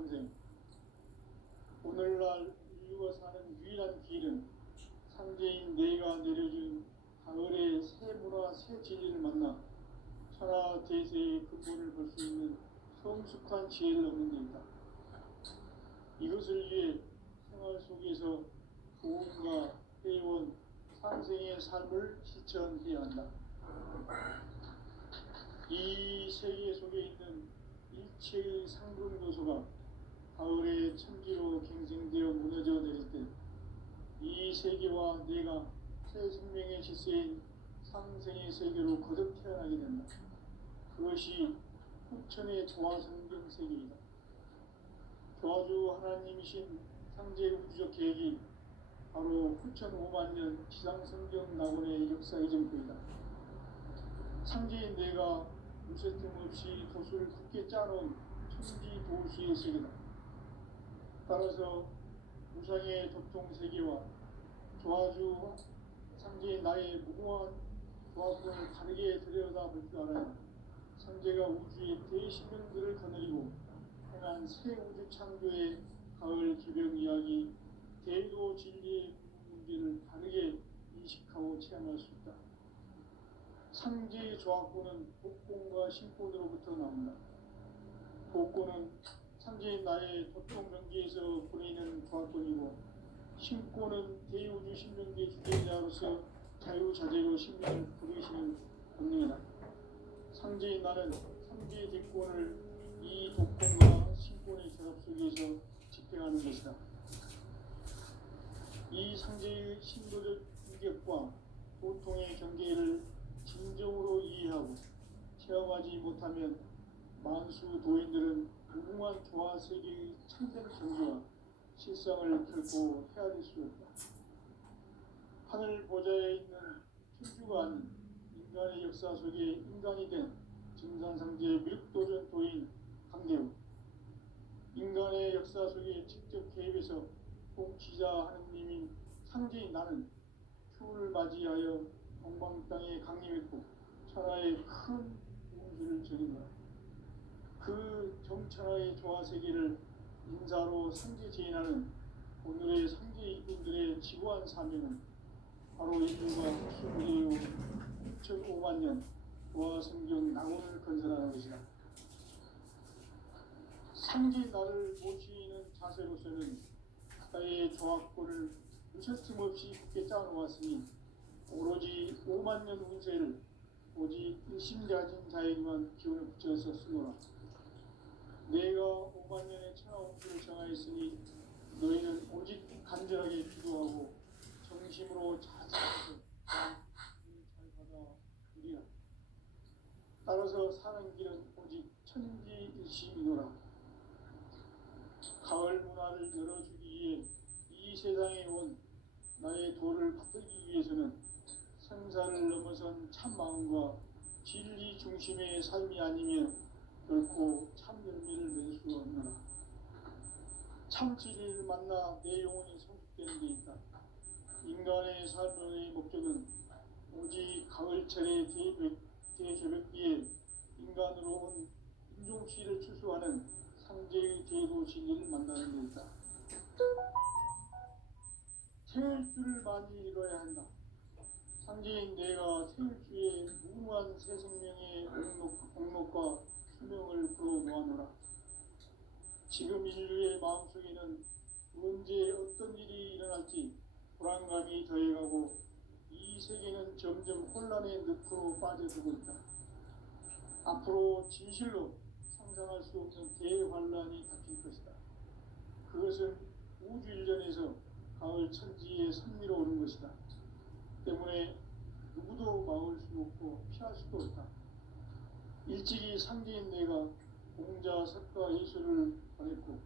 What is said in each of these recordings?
상생. 오늘날 인류가 사는 유일한 길은 상제인 내가 내려준 가을의 새 문화 새 진리를 만나 천하 대세의 근본을 볼 수 있는 성숙한 지혜를 얻는 데 있다. 이것을 위해 생활 속에서 도움과 회원, 상생의 삶을 실천해야 한다. 이 세계 속에 있는 일체의 상금 요소가 가을의 천지로 갱생되어 무너져 내릴 때 이 세계와 내가 새 생명의 질서인 상생의 세계로 거듭 태어나게 된다. 그것이 후천의 조화성경 세계이다. 조화주 하나님이신 상제 우주적 계획이 바로 후천 5만년 지상성경 낙원의 역사의 전부이다. 상제인 내가 무쇠틈 없이 도수를 굳게 짜놓은 천지 도수의 세계다. 따라서 무상의 도통 세계와 조화주 상제인 나의 무궁한 조화권을 다르게 들여다볼 줄 알아야 상제가 우주의 대신명들을 거느리고 행한 새 우주 창조의 가을 기병 이야기, 대도 진리의 문제를 다르게 인식하고 체험할 수 있다. 상제의 조화권은 복권과 신권으로부터 나온다. 복권은 상제인 나의 도통 경계에서 보내는 조화권이고, 신권은 대우주 신명계 주권자로서 자유자재로 신명을 부르시는 본능이다. 상제인 나는 상제의 대권을 이 독권과 신권의 결합 속에서 집행하는 것이다. 이 상제의 신도적 인격과 보통의 경계를 진정으로 이해하고 체험하지 못하면 만수 도인들은 무궁한 조화 세계의 참된 경계와 실상을 결코 헤아릴 수 없다. 하늘 보좌에 있는 천주가 아닌 인간의 역사 속에 인간이 된 증산상제의 밀도전 도인 강대우, 인간의 역사 속에 직접 개입해서 통치자 하느님인 상제인 나는 추을 맞이하여 동방 땅에 강림했고 천하의 큰 우주를 전인다. 그 정천하의 조화 세계를 인사로 상제 제인하는 오늘의 상제 이꾼들의 지구한 사명은 바로 인류가 흡수부리요 2005만 년 조화 성경 낙원을 건설하는 것이다. 상제 나를 모시는 자세로서는 나의 조화권을 무쇠틈 없이 굳게 짜놓았으니 오로지 5만 년 운세를 오직 일심가진 자에게만 기운을 붙여서 쓰노라. 내가 5만 년의 천하 운세를 정하였으니 너희는 오직 간절하게 기도하고 정심으로 자세해서 잘 받아들이라. 따라서 사는 길은 오직 천지일심이노라. 가을 문화를 열어주기 위해 이 세상에 온 나의 도를 받들기 위해서는 생사를 넘어선 참 마음과 진리 중심의 삶이 아니면 결코 참 열매를 맺을 수 없느라. 참 진리를 만나 내 영혼이 성숙되는 데 있다. 인간의 삶의 목적은 오직 가을철의 대개벽기에 인간으로 온 인종씨를 추수하는 상제의 대도 진리를 만나는 데 있다. 태일주를 많이 읽어야 한다. 상제인 내가 태일주의 무궁한 새 생명의 공록과 수명을 불어모아노라. 지금 인류의 마음속에는 언제 어떤 일이 일어날지 불안감이 더해가고 이 세계는 점점 혼란의 늪으로 빠져들고 있다. 앞으로 진실로 상상할 수 없는 대환란이 닥칠 것이다. 그것은 우주 일전에서 가을 천지에 선미로 오는 것이다. 때문에 누구도 막을 수 없고 피할 수도 없다. 일찍이 상제인 내가 공자, 석가, 예수를 보냈고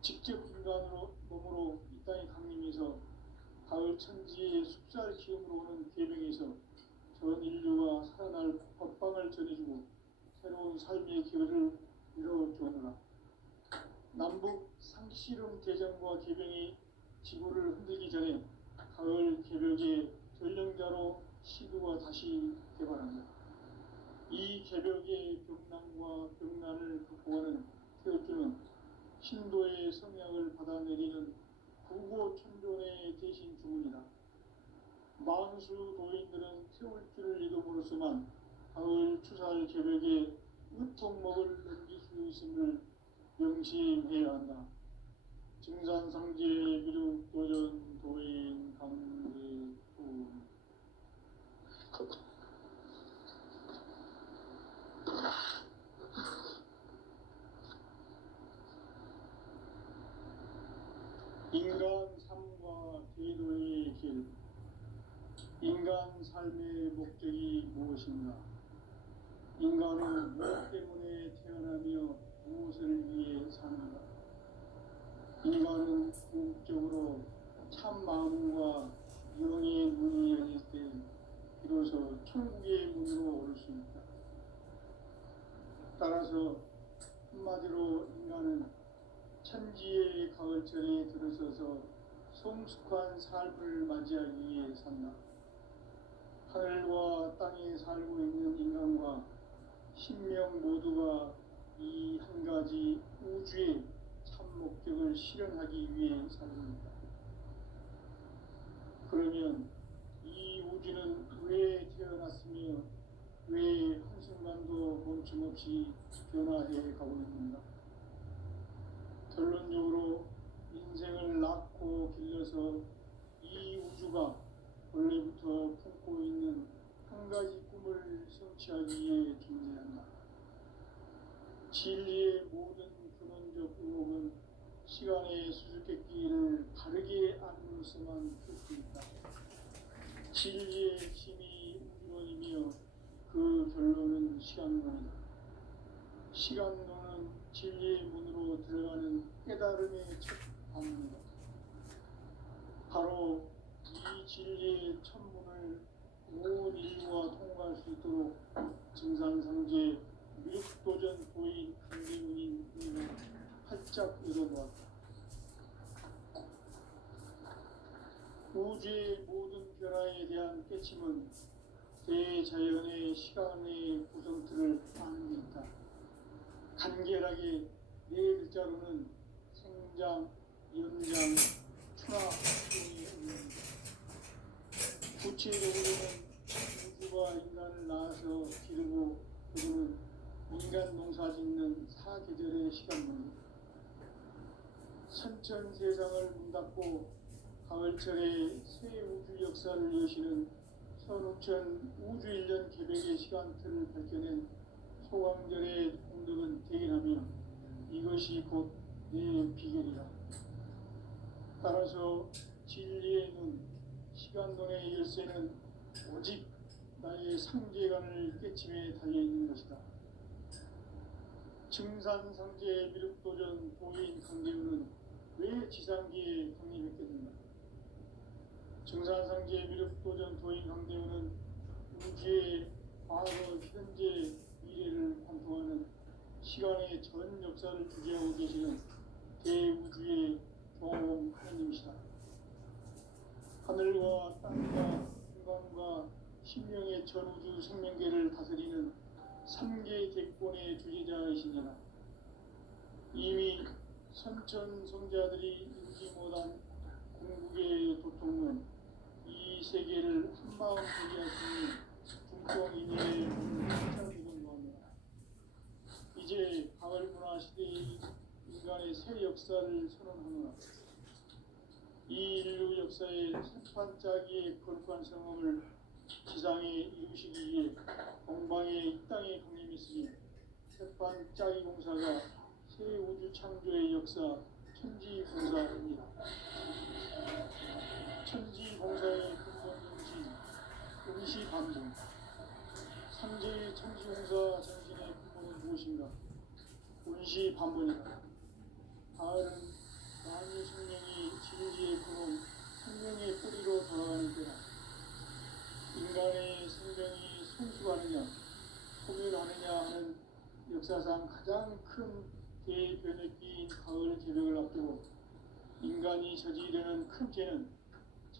직접 인간으로 몸으로 이 땅에 강림해서 가을 천지의 숲살 기음으로 오는 계명에서 전 인류가 살아날 법방을 전해주고 새로운 삶의 기회를 열어주느라. 남북 상씨름 대전과 계병이 지구를 흔들기 전에 가을 개벽의 전령자로 시도가 다시 개발한다. 이 개벽의 벽난과 벽난을 극복하는 태어주는 신도의 성약을 받아내리는 구고천존의 대신 주문이다. 만수 도인들은 태울 줄을 이름으로서만 가을 추살 개벽에 으통먹을 넘길 수 있음을 명심해야 한다. 증산상제 미륵 도전 도인 강대도 인간 삶과 대도의 길. 인간 삶의 목적이 무엇인가? 인간은 무엇 때문에 태어나며 무엇을 위해 사는가? 인간은 궁극적으로 참 마음과 영의 문이 열릴 때 비로소 천국의 문으로 오를 수 있다. 따라서 한마디로 인간은 천지의 가을철에 들어서서 성숙한 삶을 맞이하기 위해 산다. 하늘과 땅에 살고 있는 인간과 신명 모두가 이 한 가지 우주의 참 목적을 실현하기 위해 살고 있다. 그러면 이 우주는 왜 태어났으며 왜 한순간도 멈춤없이 변화해 가고 있는가? 결론적으로 인생을 낳고 길러서 이 우주가 원래부터 품고 있는 한 가지 꿈을 성취하기 위해 존재한다. 진리의 모든 근원적 의혹은 시간의 수수께끼를 바르게 안으로서만 풀 수 있다. 진리의 핵심이 우주론이며 그 결론은 시간론이다. 시간론은 진리의 문으로 들어가는 깨달음의 첫 방문이다. 바로 이 진리의 천문을 온 인류가 통과할 수 있도록 증산상제 미륵도전 도인 강대문인 이는 활짝 열어놓았다. 우주의 모든 변화에 대한 깨침은 대자연의 시간의 구성틀을 아는 데 있다. 간결하게 네 글자로는 생장, 연장, 추나, 활동의 의미입니다. 구체적으로는 우주가 인간을 낳아서 기르고 그리고 인간 농사 짓는 사계절의 시간입니다. 선천 세상을 문 닫고 가을철에 새 우주 역사를 여시는 선우천 우주 1년 개벽의 시간틀을 밝혀낸 소강절의 공덕은 대견하며 이것이 곧 내 비결이다. 따라서 진리의 눈, 시간론의 열쇠는 오직 나의 상제관을 깨침에 달려있는 것이다. 증산상제 미륵도전 도인 강대우는 왜 지상기에 강림했겠는가? 증산상제 미륵도전 도인 강대우는 우주의 과거, 현재, 미래를 관통하는 시간의 전 역사를 주재하고 계시는 대우주의 종합 하나님이시다. 하늘과 땅과 인간과 신명의 전우주 생명계를 다스리는 3개 객본의 주제자이시니라. 이미 선천성자들이 인지 못한 궁극의 도통은 이 세계를 한마음 되게 할 수 있는 중통인의 문을 찾아주곤 합니다. 이제 가을 문화 시대의 인간의 새 역사를 선언하노라. 이 인류 역사의 새판짜기의 거룩한 성업을 지상에 이루시기 위해 동방의 이 땅에 강림했으니 새판짜기 공사가 새 우주 창조의 역사 천지공사입니다. 천지공사의 근본 정신, 응시반복. 삼재의 천지공사 정신의 근본은 무엇인가? 운시반복이다. 가을은 만유 생명이 진리의 근원, 생명의 뿌리로 돌아가는 때다. 인간의 생명이 성숙하느냐, 소멸하느냐 하는 역사상 가장 큰 대변혁기인 가을 개벽을 앞두고 인간이 저지르는 큰 죄는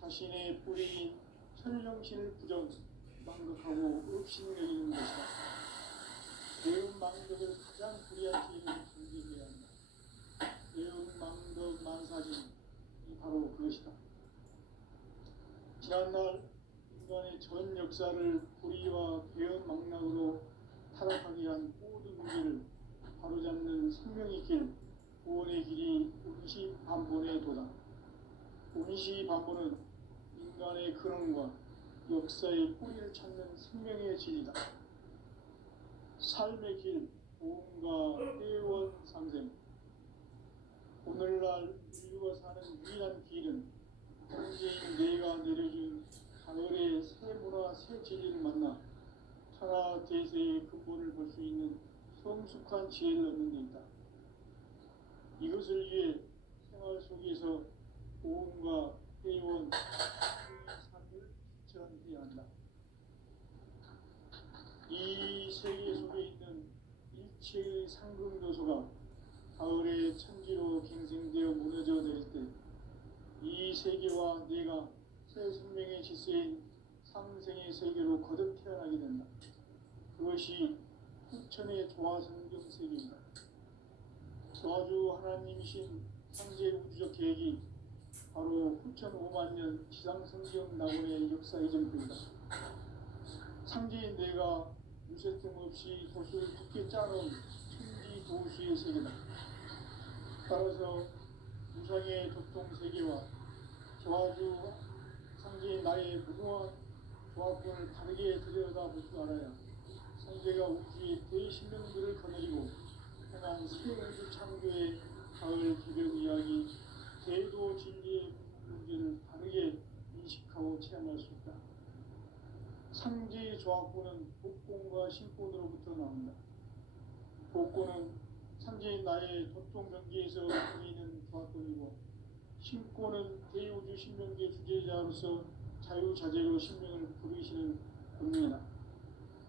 자신의 뿌리인 천령신을 부정, 망극하고 업신여기는 것이다. 배운 망극을 가장 불의한 죄로 정죄해야 한다. 바로 그것이다. 지난날 인간의 전 역사를 불의와 배은망락으로 타락하게 한 모든 문제를 바로잡는 생명의 길, 구원의 길이 운시반본의 도다. 운시반본은 인간의 근원과 역사의 뿌리를 찾는 생명의 진리다. 삶의 길, 보험과 회원 상생. 오늘날 인류가 사는 유일한 길은 현재인 내가 내려준 가을의 새 문화, 새 진리를 만나 천하 대세의 근본을 볼 수 있는 성숙한 지혜를 얻는 데 있다. 이것을 위해 생활 속에서 보험과 회원, 삶을 실천해야 한다. 이 세계 속에 있는 일체의 상금 요소가 가을의 천지로 갱생되어 무너져 내릴 때 이 세계와 내가 새 생명의 질서인 상생의 세계로 거듭 태어나게 된다. 그것이 후천의 조화성경 세계이다. 저주 하나님이신 상제 우주적 계획이 바로 후천 5만 년 지상성경 낙원의 역사 이전입니다. 상제인 내가 무쇠틈 없이 도수를 굳게 짜놓은 천지 도시의 세계다. 따라서 무상의 교통 세계와 저주 상제인 나의 무궁한 조합권을 다르게 들여다볼 줄 알아야 상제가 우주의 대신령들을 거느리고 행한 새우주 창조의 가을 개벽 이야기, 대도 진리의 문제를 다르게 인식하고 체험할 수 있다. 상제의 조합권은 복권과 신권으로부터 나온다. 복권은 상제인 나의 도통 경계에서 보이는 조합권이고, 신권은 대우주 신명계 주제자로서 자유자재로 신명을 부르시는 권능이다.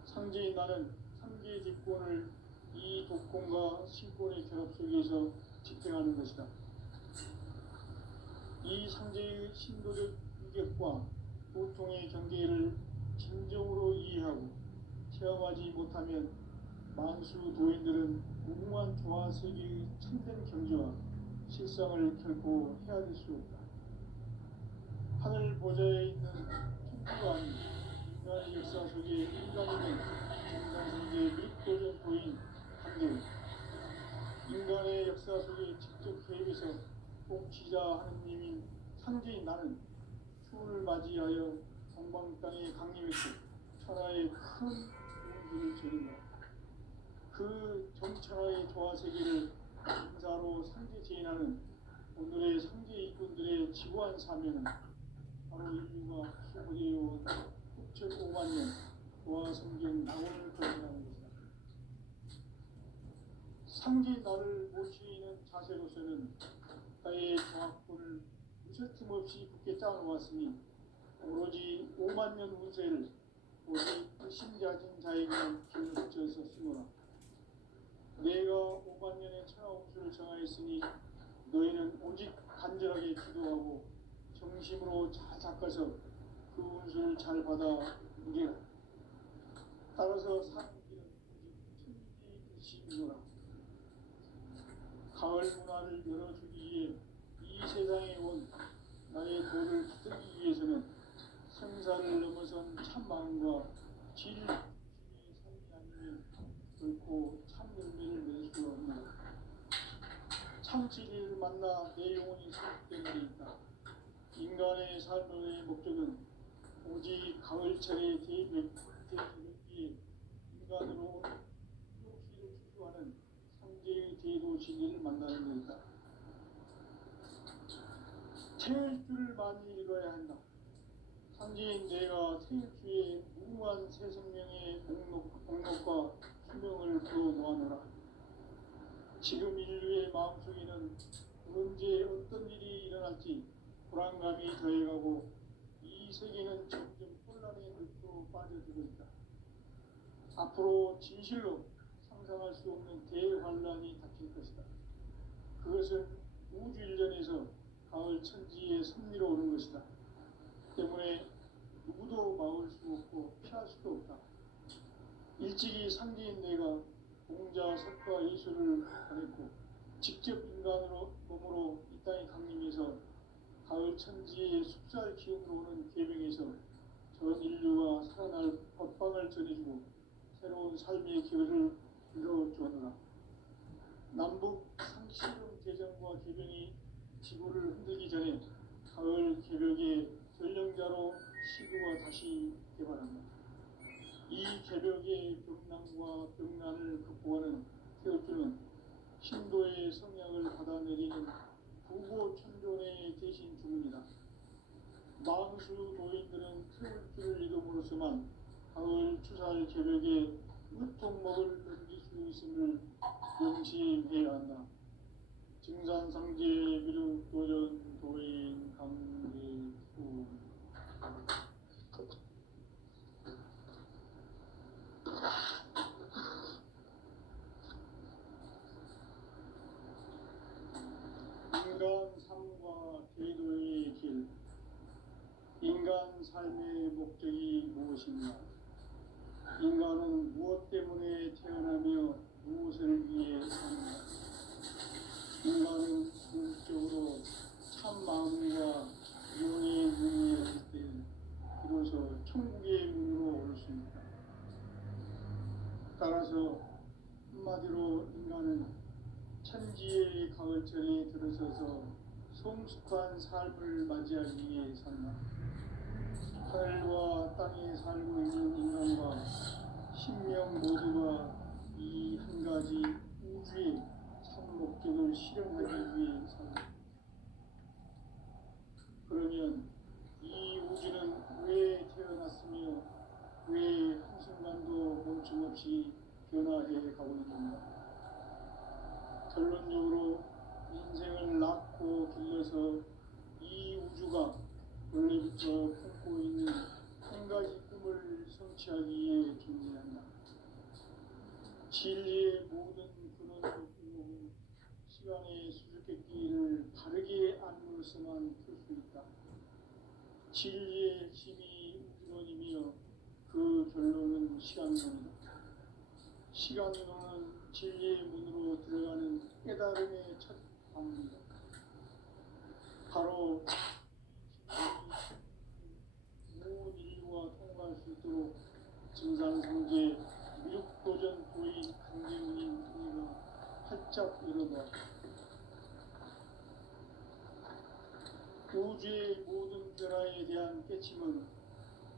상제인 나는 상제의 직권을 이 독권과 신권의 결합 속에서 집행하는 것이다. 이 상제의 신도적 유격과 보통의 경계를 진정으로 이해하고 체험하지 못하면 만수 도인들은 무궁한 조화 세계의 참된 경지와 실상을 결코 헤아릴 수 없다. 하늘 보좌에 있는 천주가 아닌 인간의 역사 속에 인간이면 정상세계 및 도전도인 한계로 인간의 역사 속에 직접 개입해서 통치자 하느님인 상제인 나는 추운을 맞이하여 동방 땅에 강림했고 천하의 큰 우주를 지닌다. 그 정천하의 조화 세계를 인사로 상제 제인하는 오늘의 상제 일꾼들의 지구한 사명은 바로 인류가 수고되어온 후천 5만 년 조화 성경 낙원을 거듭하는 것이다. 상제 나를 모시는 자세로서는 나의 조합권을 무쇠틈 없이 굳게 짜놓았으니 오로지 5만 년 운세를 오직 신자진 자에게만 기울여져서 쓰노라. 내가 5만 년의 천하운수를 정하였으니 너희는 오직 간절하게 기도하고 정심으로 잘 닦아서 그 운수를 잘 받아 누리라. 따라서 사는 길은 오직 천지 뜻이노라. 가을 문화를 열어주기 위해 이 세상에 온 나의 도를 붙들기 위해서는 생사를 넘어선 참 마음과 진리의 삶이 아니면 결코 참 열매를 맺을 수 없는 참 진리를 만나 내 영혼이 승복된 데 있다. 인간의 삶의 목적은 오직 가을철의 대기에 인간으로 온 육시를 추구하는 상제의 대도 진리를 만나는 데 있다. 태일주를 많이 읽어야 한다. 상제인 내가 태일주의 무궁한 새 생명의 목록과 수명을 부어 놓아노라. 지금 인류의 마음속에는 언제 어떤 일이 일어날지 불안감이 더해가고 이 세계는 점점 혼란의 늪으로 빠져들고 있다. 앞으로 진실로 상상할 수 없는 대환란이 닥칠 것이다. 그것은 우주 일전에서 가을 천지의 섭리로 오는 것이다. 때문에 누구도 막을 수 없고 피할 수도 없다. 일찍이 상제인 내가 공자, 석과 예수를 보냈고 직접 인간으로 몸으로 이 땅에 강림해서 가을 천지의 숲살 기운으로 오는 계명에서 전 인류가 살아날 법방을 전해주고 새로운 삶의 기회를 이뤄주었노라. 남북 상시령 대전과 계명이 지구를 흔들기 전에 가을 개벽의 전령자로 시구가 다시 개발한다. 이 개벽의 벽난과 벽난을 극복하는 태엽주는 신도의 성약을 받아내리는 부고천존의 대신 주문이다. 망수 노인들은 태엽주를 이름으로서만 가을 추살 개벽의 으통목을 넘길 수 있음을 명심해야 한다. 증산상제 미륵도전 도인 강대후 인간 삶과 대도의 길. 인간 삶의 목적이 무엇인가? 인간은 무엇 때문에 태어나며 무엇을 위해 사는가? 인간은 궁극적으로 참 마음과 영의 눈이 열릴 때 비로소 천국의 문으로 올 수 있다. 따라서 한마디로 인간은 천지의 가을철에 들어서서 성숙한 삶을 맞이하기 위해 산다. 하늘과 땅에 살고 있는 인간과 신명 모두가 이 한 가지 우주의 참 목적을 실현하기 위해 산다. 그러면 이 우주는 왜 태어났으며 왜 한순간도 멈춤없이 변화해 가고 있는가? 결론적으로 인생을 낳고 길러서 이 우주가 원래부터 품고 있는 한 가지 꿈을 성취하기 위해 존재한다. 진리의 모든 근원과 근원은 시간의 수수께끼를 바르게 안으로서만 풀 수 있다. 진리의 핵심이 우주론이며 그 결론은 시간론이다. 시간론은 진리의 문으로 들어가는 깨달음의 첫 방문이다. 바로 모든 인류가 통과할 수 있도록 증산상제 미륵도전 도인 강대훈인 우리가 활짝 열어봐. 우주의 모든 변화에 대한 깨침은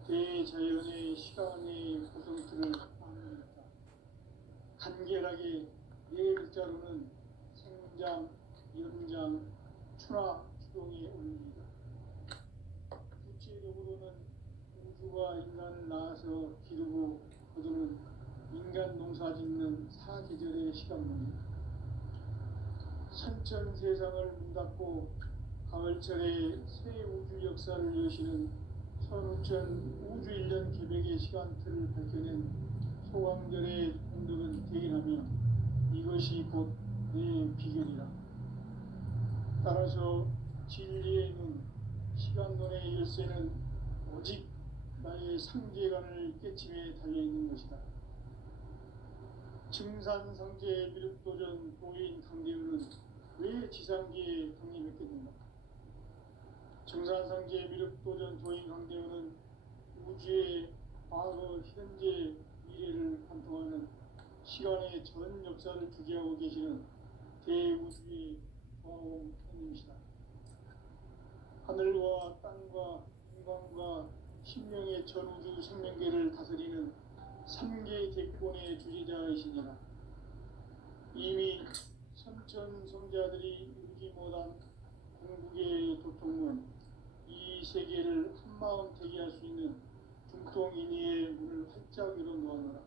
대자연의 시간의 구성틀을 아닙니다. 간결하게 네 글자로는 생장, 연장, 추나 추동에 올립니다. 구체적으로는 우주가 인간을 낳아서 기르고 거두는 인간 농사 짓는 사계절의 시간입니다. 선천 세상을 문닫고 가을철에 새 우주 역사를 여시는 선우천 우주 1년 개벽의 시간틀을 밝혀낸 소강절의 공덕은 대인하며 이것이 곧 내 비결이라. 따라서 진리의 눈, 시간론의 열쇠는 오직 나의 상계관을 깨침에 달려있는 것이다. 증산상제 미륵도전 도인 강대훈은 왜 지상계에 강림했겠는가? 증산상제 미륵도전 도인 강대훈은 우주의 과거, 현재, 미래를 관통하는 시간의 전 역사를 주재하고 계시는 대우주의 과공님이시다. 하늘과 땅과 인간과 신명의 전우주 생명계를 다스리는 3개 대권의 주재자이시니라. 이미 선천 성자들이 이루지 못한 궁극의 도통문, 이 세계를 한마음 대기할 수 있는 중통인의의 문을 활짝 열어놓았노라.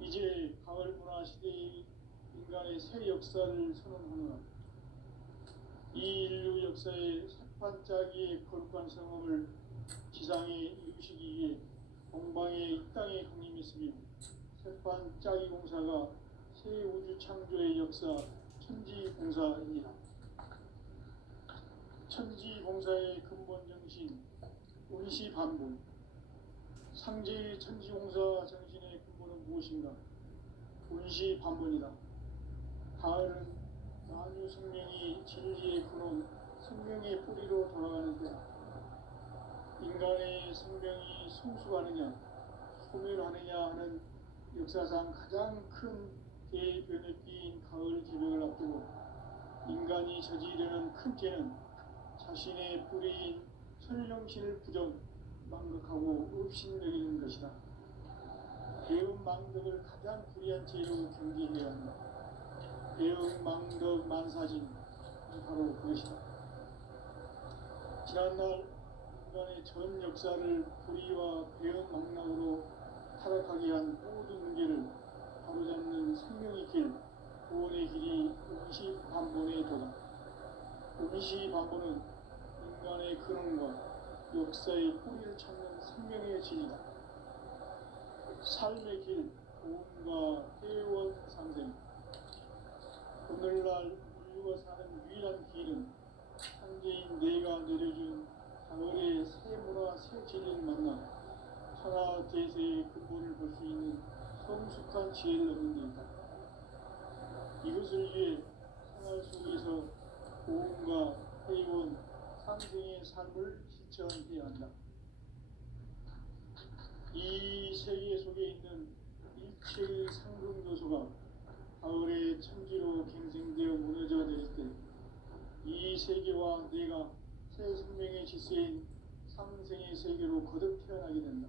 이제 가을 문화 시대의 인간의 새 역사를 선언하노라. 이 인류 역사의 새판짜기의 거룩한 성험을 지상에 이루시기 위해 동방의 이 땅에 강림했으며 새판짜기 공사가 새 우주 창조의 역사 천지공사입니다. 천지공사의 근본 정신 운시반본. 상제의 천지공사 정신의 근본은 무엇인가? 운시반본이다. 가을은 만유 생명이 진리의 근원 생명의 뿌리로 돌아가는데 인간의 생명이 성숙하느냐 소멸하느냐 하는 역사상 가장 큰 대변혁기인 가을 개벽을 앞두고 인간이 저지르는 큰 죄는 자신의 뿌리인 천령신을 부정 망각하고 업신여기는 것이다. 배은망덕을 가장 불의한 죄로 경계해야 한다. 배은망덕 만사진이 바로 그것이다. 지난날 인간의 전 역사를 불의와 배은망락으로 타락하게 한 모든 문제를 바로잡는 생명의 길, 구원의 길이 음시반본의 도다. 음시반본은 인간의 근원과 역사의 뿌리를 찾는 생명의 진이다. 삶의 길, 도움과 회원 상생. 오늘날 인류가 사는 유일한 길은 창제인 내가 내려준 가을의 새 문화 새 진리를 만나 천하 대세의 근본을 볼 수 있는 성숙한 지혜를 얻는 데 있다. 이것을 위해 생활 속에서 도움과 회원 상생의 삶을 실천해야 한다. 이 세계 속에 있는 일체의 상승조소가 가을의 천지로 갱생되어 무너져 내릴 때 이 세계와 내가 새 생명의 질서인 상생의 세계로 거듭 태어나게 된다.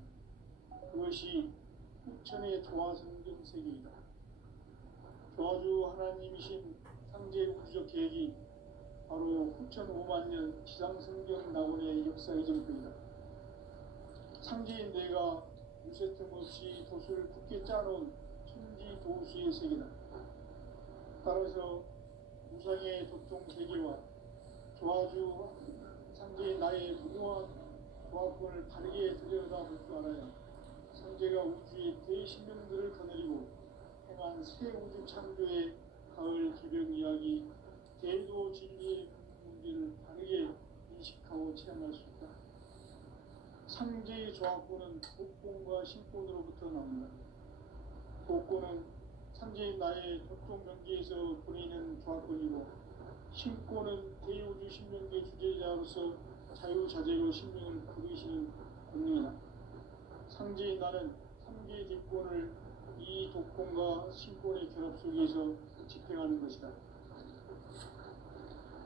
그것이 후천의 조화성경 세계이다. 조화주 하나님이신 상제 우주적 계획이 바로 후천 5만 년 지상성경 낙원의 역사의 전부이다. 상제인 내가 무쇠 틈 없이 도수를 굳게 짜놓은 천지 도수의 세계다. 따라서 무상의 도통 세계와 조화주 상제인 나의 무궁한 조화권을 바르게 들여다볼 줄 알아야 상제가 우주의 대신명들을 거느리고 행한 새 우주 창조의 가을 개벽 이야기 대도 진리의 문제를 바르게 인식하고 체험할 수 있다. 상제의 조화권은 복권과 신권으로부터 나온다. 복권은 상제인 나의 도통 경계에서 보내는 조화권이고 신권은 대우주 신명계 주제자로서 자유자재로 신명을 부르시는 권능이다. 상제인 나는 3개의 뒷권을 이 독권과 신권의 결합 속에서 집행하는 것이다.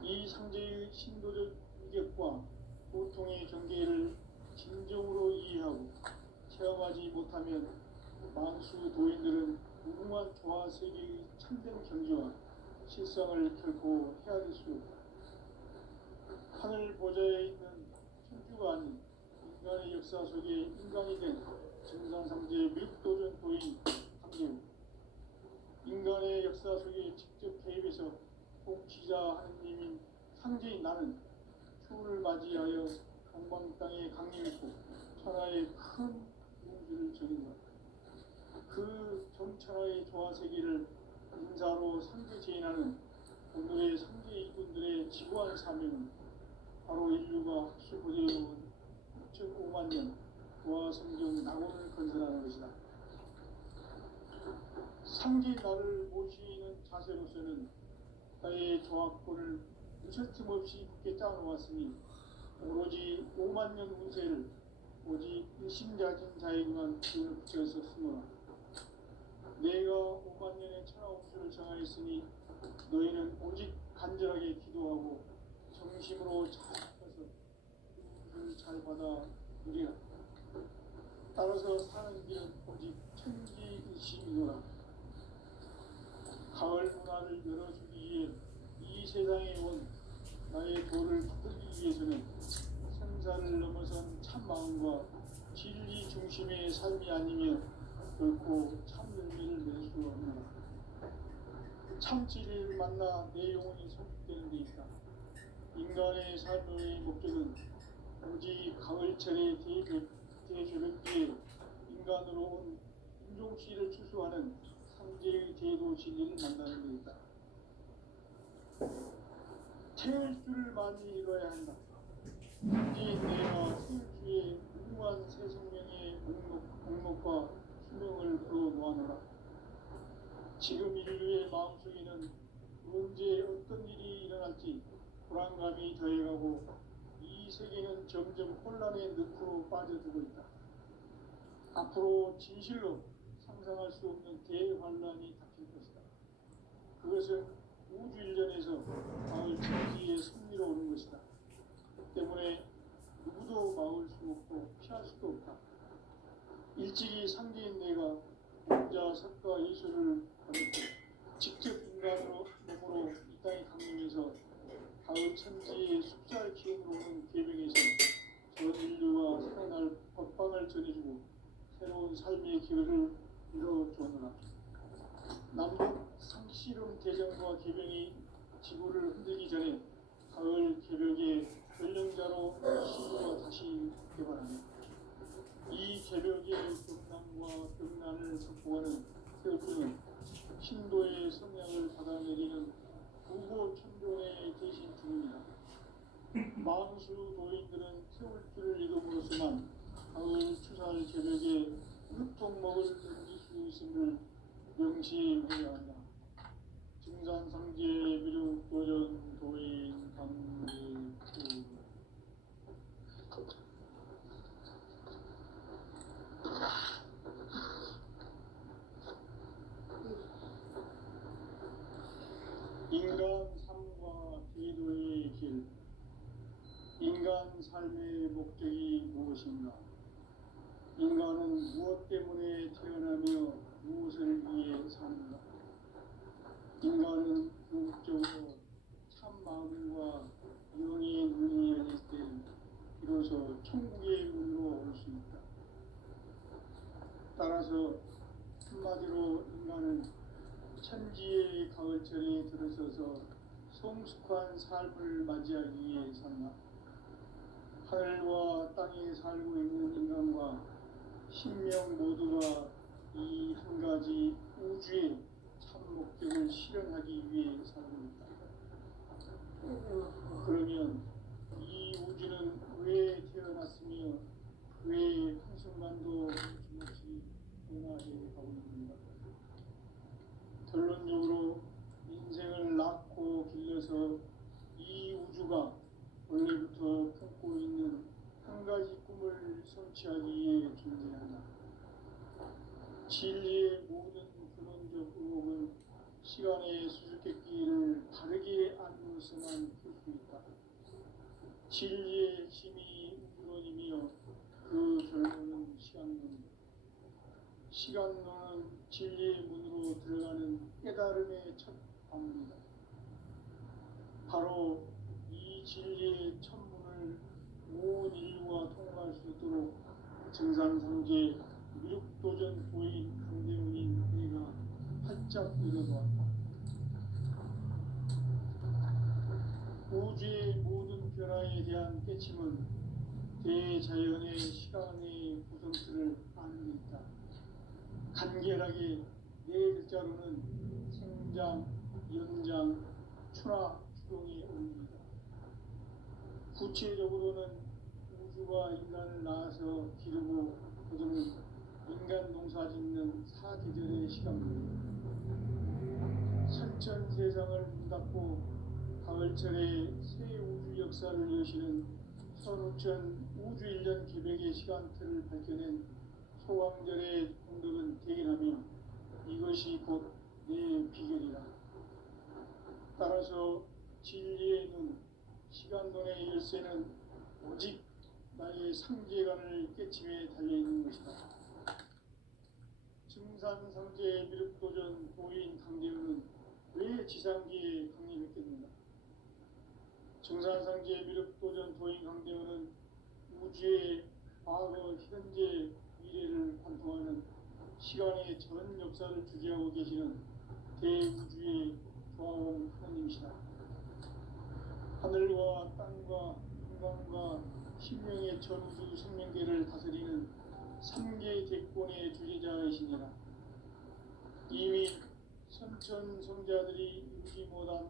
이 상제의 신도적 위격과 고통의 경계를 진정으로 이해하고 체험하지 못하면 만수 도인들은 무궁한 조화 세계의 참된 경지와 실상을 결코 헤아릴 수 없다. 하늘 보좌에 있는 천주가 아닌 인간의 역사 속에 인간이 된 증산상제의 밀도전 도인 상제우, 인간의 역사 속에 직접 개입해서 통치자 하느님인 상제인 나는 추후를 맞이하여 동방 땅에 강림했고 천하의 큰 우주를 적인다. 그 정천하의 조화세계를 인사로 상제 제인하는 오늘의 상제 이분들의 지구한 사명은 바로 인류가 학수부대해온 6,5만 년 조화성경 낙원을 건설하는 것이다. 상제 나를 모시는 자세로서는 나의 조화권을 무쇠틈 없이 굳게 짜놓았으니 오로지 5만 년 운세를 오직 일심자진 자에게만 기운을 붙여서 쓰노라. 내가 5만 년의 천하 우주를 정하였으니 너희는 오직 간절하게 기도하고 정심으로 잘 해서 우주를 잘 받아 누리라. 따라서 사는 길은 오직 천지일심이노라. 가을 문화를 열어주기 위해 이 세상에 온 나의 도를 붙들기 위해서는 생사를 넘어선 참 마음과 진리 중심의 삶이 아니면 결코 참 열매를 낼 수 없노라. 참 진리를 만나 내 영혼이 성숙되는 데 있다. 인간의 삶의 목적은 오직 가을철의 대저녁기에 인간으로 온 인종씨를 추수하는 상제의 대도 진리를 만나는 데 있다. 태을 줄을 많이 이뤄야 한다. 상제인 내가 태을 주의 무궁한 새 생명의 목록과 수명을 풀어 놓아노라. 지금 인류의 마음속에는 언제 어떤 일이 일어날지 불안감이 더해가고 이 세계는 점점 혼란의 늪으로 빠져들고 있다. 앞으로 진실로 상상할 수 없는 대환란이 닥칠 것이다. 그것은 우주 일련에서 마을 천지의 승리로 오는 것이다. 그 때문에 누구도 막을 수 없고 피할 수도 없다. 일찍이 상대인 내가 혼자 석과 예술을 받았고 직접 인간으로 몸으로 이 땅에 강림해서 가을 천지의 숲살 기운으로 오는 계명에서 전 인류가 살아날 법방을 전해주고 새로운 삶의 기회를 이뤄주었노라. 남북 상씨름 대전과 계명이 지구를 흔들기 전에 가을 개벽의 전령자로 시구가 다시 개발하며 이 개벽의 경난과 병난을 극복하는 태극기는 신도의 성량을 받아내리는 부고 천존의 대신 중입니다. 망수 도인들은 세울 줄을 이름으로서만 가을 추살 개벽에 유통먹을 넘길 수 있음을 명시해야 한다. 증산상제 미륵 도전 도인 강대구 인간 삶과 기도의 길. 인간 삶의 목적이 무엇인가? 인간은 무엇 때문에 태어나며 무엇을 위해 사는가? 인간은 궁극적으로 참 마음과 영의 눈이 열릴 때 비로소 천국의 문으로 올 수 있다. 따라서 한마디로 인간은 천지의 가을철에 들어서서 성숙한 삶을 맞이하기 위해 산다. 하늘과 땅에 살고 있는 인간과 신명 모두가 이 한 가지 우주의 참 목적을 실현하기 위해 살고 있다. 그러면 이 우주는 왜 태어났으며 왜 한순간도 주먹이 변화해 가고 있는가? 결론적으로 인생을 낳고 길러서 이 우주가 원래부터 품고 있는 한 가지 꿈을 성취하기 위해 존재한다. 진리의 모든 근원적 의혹은 시간의 수수께끼를 바르게 알고서만 풀 수 있다. 진리의 핵심이 우주론이며 그 결론은 시간론이다. 시간론은 진리의 문으로 들어가는 깨달음의 첫 방문이다. 바로 이 진리의 첫 문을 온 인류가 통과할 수 있도록 증산상제 미륵도전 도인 강대웅인 내가 활짝 열어놓았다. 우주의 모든 변화에 대한 깨침은 대자연의 시간의 구성틀을 아는 데 있다. 간결하게 네 글자로는 생장, 연장, 추나 추동의 원리이다. 구체적으로는 우주가 인간을 낳아서 기르고 거두는 인간 농사 짓는 사계절의 시간입니다. 선천 세상을 문닫고 가을철에 새 우주 역사를 여시는 선우천 우주 일년 기백의 시간틀을 밝혀낸 소강절의 공덕은 대견하며 이것이 곧 내 비결이다. 따라서 진리의 눈, 시간론의 열쇠는 오직 나의 상계관을 깨침에 달려있는 것이다. 증산상제 미륵도전 도인 강대웅은 왜 지상기에 강림했겠는가? 증산상제 미륵도전 도인 강대웅은 우주의 과거, 현재, 미래를 관통하는 시간의 전 역사를 주재하고 계시는 대우주의 조화원 하나님이시다. 하늘과 땅과 인간과 신명의 전우주 생명계를 다스리는 삼계 대권의 주제자이시니라. 이미 선천성자들이 이루지 못한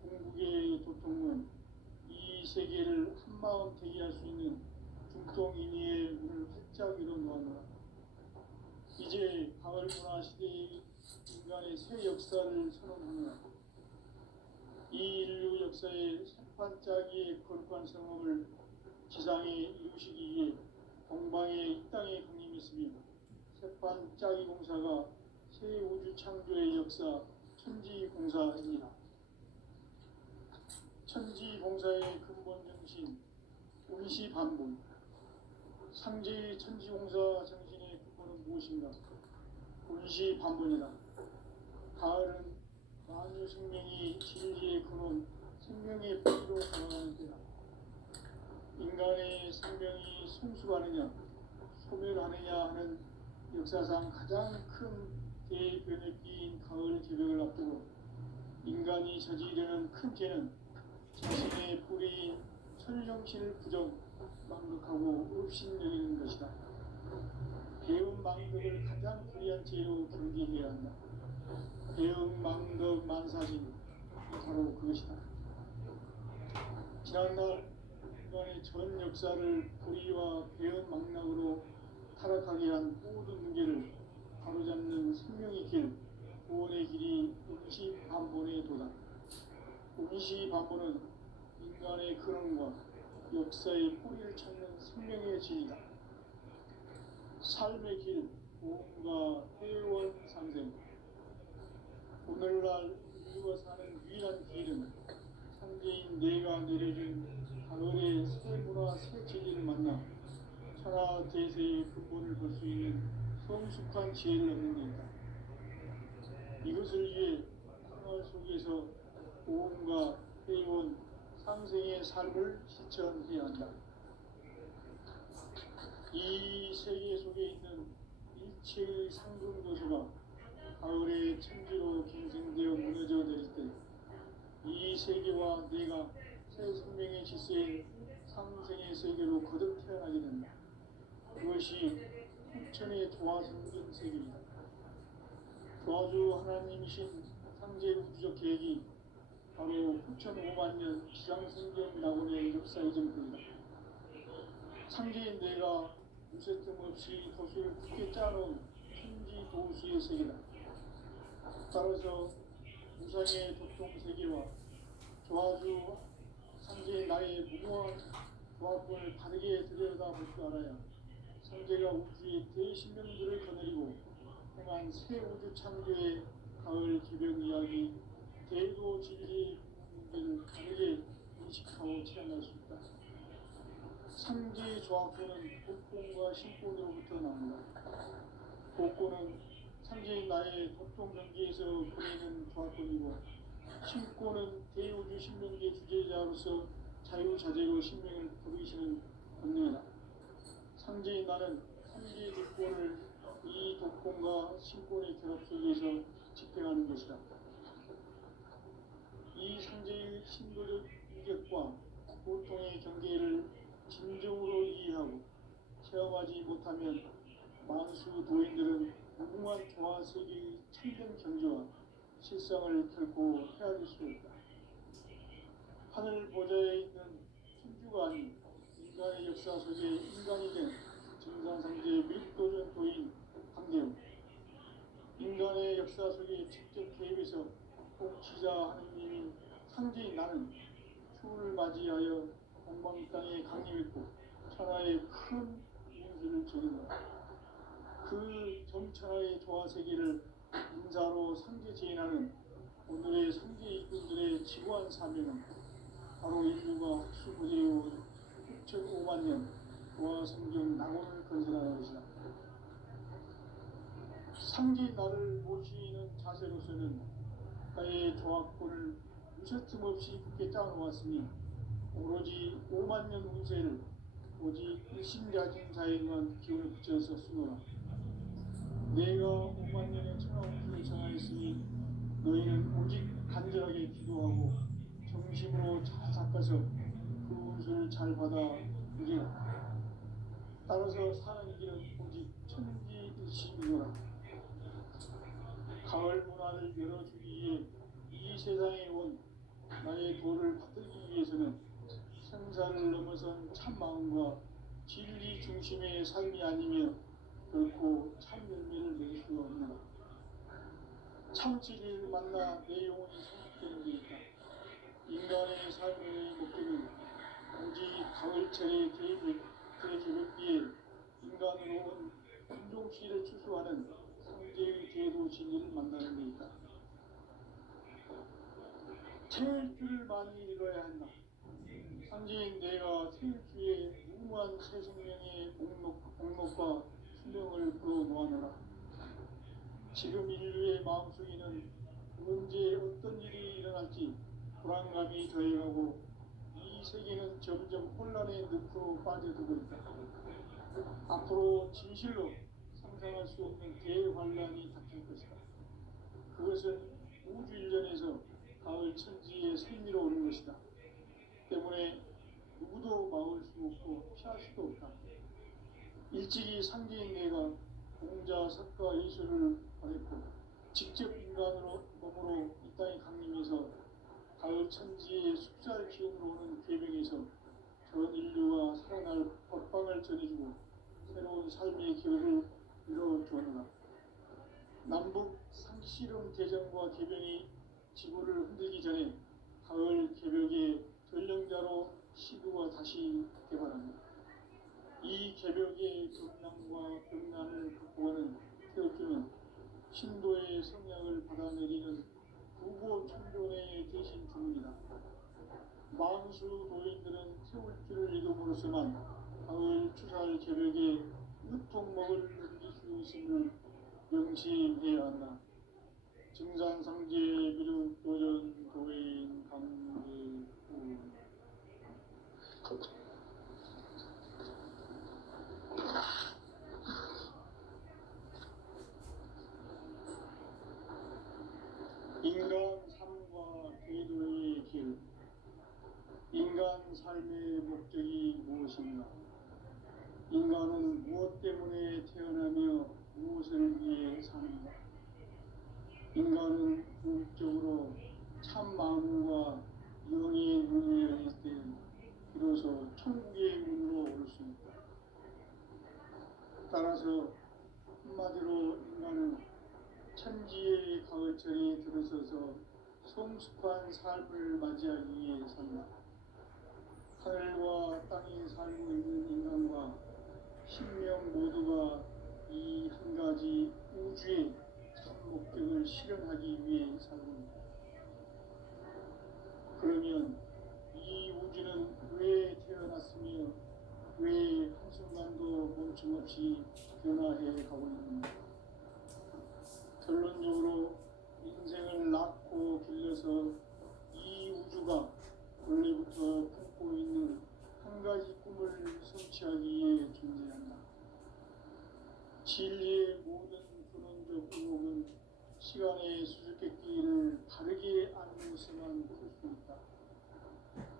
궁극의 도통은 이 세계를 한마음 되게 할 수 있는 중통인의의 문을 활짝 열어놓았노라. 이제 가을 문화 시대의 인간의 새 역사를 선언하노라. 이 인류 역사의 세판짜기의 거룩한 성업을 지상에 이루시기 위해 동방의 이 땅에 강림했으며 세판짜기 공사가 새 우주 창조의 역사 천지공사입니다. 천지공사의 근본 정신 운시반본. 상제의 천지공사 정신의 근본은 무엇인가? 운시반본이다. 가을은 만유 생명이 진리의 근원 생명의 뿌리로 걸어가는 때다. 인간의 생명이 성숙하느냐 소멸하느냐 하는 역사상 가장 큰 대변혁기인 가을 개벽을 앞두고 인간이 저지르는 큰 죄는 자신의 뿌리인 천정신을 부정 망극하고 업신여기는 것이다. 배움 망덕을 가장 불의한 죄로 경계해야 한다. 배움 망덕 만사진 바로 그것이다. 지난날 인간의 전 역사를 불의와 배움 망락으로 타락하게 한 모든 문제를 바로잡는 생명의 길, 구원의 길이 운시반본의 도다. 운시반본은 인간의 근원과 역사의 뿌리를 찾는 생명의 진이다. 삶의 길, 구원과 회원 상생. 오늘날 인류가 사는 유일한 길은 상제인 내가 내려준 가을의 새 문화 새 진리를 만나 천하 대세의 근본을 볼 수 있는 성숙한 지혜를 얻는 데이다. 이것을 위해 생활 속에서 보험과 회원, 상생의 삶을 실천해야 한다. 이 세계 속에 있는 일체의 상금 요소가 가을의 천지로 갱생되어 무너져 내릴 때 이 세계와 내가 새 생명의 질서인 상생의 세계로 거듭 태어나게 된다. 그것이 후천의 조화성전 세계입니다. 조화주 하나님이신 상제 우주적 계획이 바로 후천 5만 년 지상성경 낙원의 역사의 전부입니다. 상제인 내가 무쇠 틈 없이 도수를 굳게 짜놓은 천지 도수의 세계다. 따라서 우상의 도통 세계와 조화주 상제의 나의 무모한 조합을 바르게 들여다볼 줄 알아야 상제가 우주의 대신명들을 거느리고 행한 새 우주 창조의 가을 기병 이야기 대도 진리의 문제를 다르게 인식하고 체험할 수 있다. 상제의 조합부는 복권과 신권으로부터 나온다. 복권은 상제인 나의 도통 경계에서 보이는 조합권이고 신권은 대우주 신명계 주제자로서 자유자재로 신명을 부르시는 권능이다. 상제인 나는 상제의 독권을 이 독권과 신권의 결합 속에서 집행하는 것이다. 이 상제의 신도적 인격과 보통의 경계를 진정으로 이해하고 체험하지 못하면 만수 도인들은 무궁한 조화 세계의 참된 경지와 실상을 결코 헤아릴 수 없다. 하늘 보좌에 있는 천주가 아닌 인간의 역사 속에 인간이 된 정상상제의 밀도전 도인 황대웅. 인간의 역사 속에 직접 개입해서 복지자 하느님인 상제인 나는 추운을 맞이하여 동방 땅에 강림했고 천하의 큰 운수를 적인다. 그 점천하의 조화 세계를 인자로 상제 제인하는 오늘의 상제 이꾼들의 지구한 사명은 바로 인류가 흑수고대의 6,5만 년 조화 성경 낙원을 건설하는 것이다. 상제 나를 모시는 자세로서는 나의 조합권을 무쇠틈 없이 굳게 짜놓았으니 오로지 5만 년 운세를 오직 일심가진 자에게만 기운을 붙여서 쓰노라. 내가 5만 년의 천하 운수를 정하였으니 너희는 오직 간절하게 기도하고 정심으로 잘 닦아서 그 운수를 잘 받아 누리라. 따라서 사는 길은 오직 천지일심이노라. 가을 문화를 열어주기 위해 이 세상에 온 나의 도를 받들기 위해서는 생사를 넘어선 참 마음과 진리 중심의 삶이 아니면 결코 참 열매를 맺을 수가 없노라. 참 진리를 만나 내 영혼이 성숙되는 데 있다. 인간의 삶의 목적 가을철의 대개벽비에 인간으로 온 인종시를 추수하는 상제의 제도 진리를 만나는 데 있다. 태일 줄을 많이 읽어야 한다. 상제인 내가 태일 주에 무모한 새 생명의 목록과 수명을 풀어놓아노라. 지금 인류의 마음속에는 언제 어떤 일이 일어날지 불안감이 더해가고 이 세계는 점점 혼란의 늪으로 빠져들고 있다. 앞으로 진실로 상상할 수 없는 대환란이 닥칠 것이다. 그것은 우주 일련에서 가을 천지의 승리로 오는 것이다. 때문에 누구도 막을 수 없고 피할 수도 없다. 일찍이 상제인 내가 공자, 석가, 예술을 보냈고 직접 인간으로 몸으로 이 땅에 강림해서 가을 천지의 숫살 기운으로 오는 계명에서 전 인류가 살아날 법방을 전해주고 새로운 삶의 기회를 이뤄주었노라. 남북 상씨름 대전과 개병이 지구를 흔들기 전에 가을 개벽의 전령자로 시구가 다시 개발합니다. 이 개벽의 경랑과 병난을 극복하는 태극기는 신도의 성향을 받아내리는 부고 천존의 대신 주문이다. 만수 도인들은 태울줄을 읽음으로써만 가을 추살 개벽의 유통목을 넘길 수 있음을 명심해야 한다. 증산상제 미륵 도전 도인 강제우 인간 삶과 궤도의 길. 인간 삶의 목적이 무엇인가? 인간은 무엇 때문에 태어나며 무엇을 위해 사는가? 인간은 궁극적으로 참 마음과 영의 눈이 열릴 때 비로소 천국의 문으로 오를 수 있다. 따라서 한마디로 인간은 천지의 가을철에 들어서서 성숙한 삶을 맞이하기 위해 산다. 하늘과 땅에 살고 있는 인간과 신명 모두가 이 한 가지 우주의 참 목적을 실현하기 위해 살고 있다. 그러면 이 우주는 왜 태어났으며 왜 한순간도 멈춤없이 변화해 가고 있는가? 결론적으로 인생을 낳고 길러서 이 우주가 원래부터 품고 있는 한 가지 꿈을 성취하기 위해 존재한다. 진리의 모든 근원적 의혹은 시간의 수수께끼를 바르게 알고서만 풀 수 있다.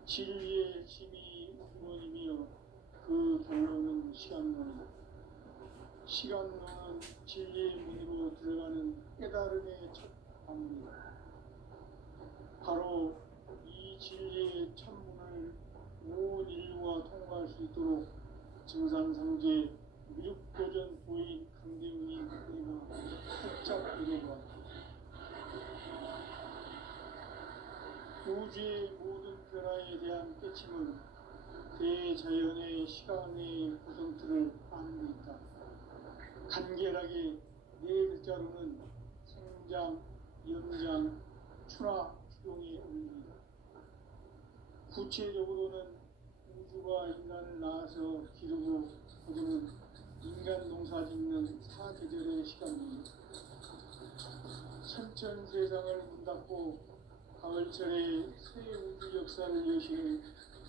진리의 핵심이 근원이며 그 결론은 시간론이다. 시간론은 진리의 문으로 들어가는 깨달음의 첫 방문이다. 바로 이 진리의 천문을 온 인류가 통과할 수 있도록 증산상제 미륵도전 부인 강대웅이 우리가 살짝 이뤄보았다. 우주의 모든 변화에 대한 깨침은 대자연의 시간의 구성틀을 아는 데 있다. 간결하게 네 글자로는 생장, 연장, 추나, 추동의 원리이다. 구체적으로는 우주가 인간을 낳아서 기르고 거두는 인간 농사 짓는 사계절의 시간입니다. 천천 세상을 문 닫고 가을철에 새 우주 역사를 여시는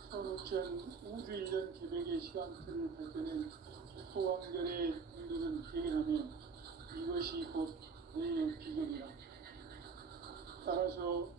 선우천 우주 일년 개벽의 시간틀을 밝혀낸 소강절의 분들은 대견하며 이것이 곧 내 비결이다. 따라서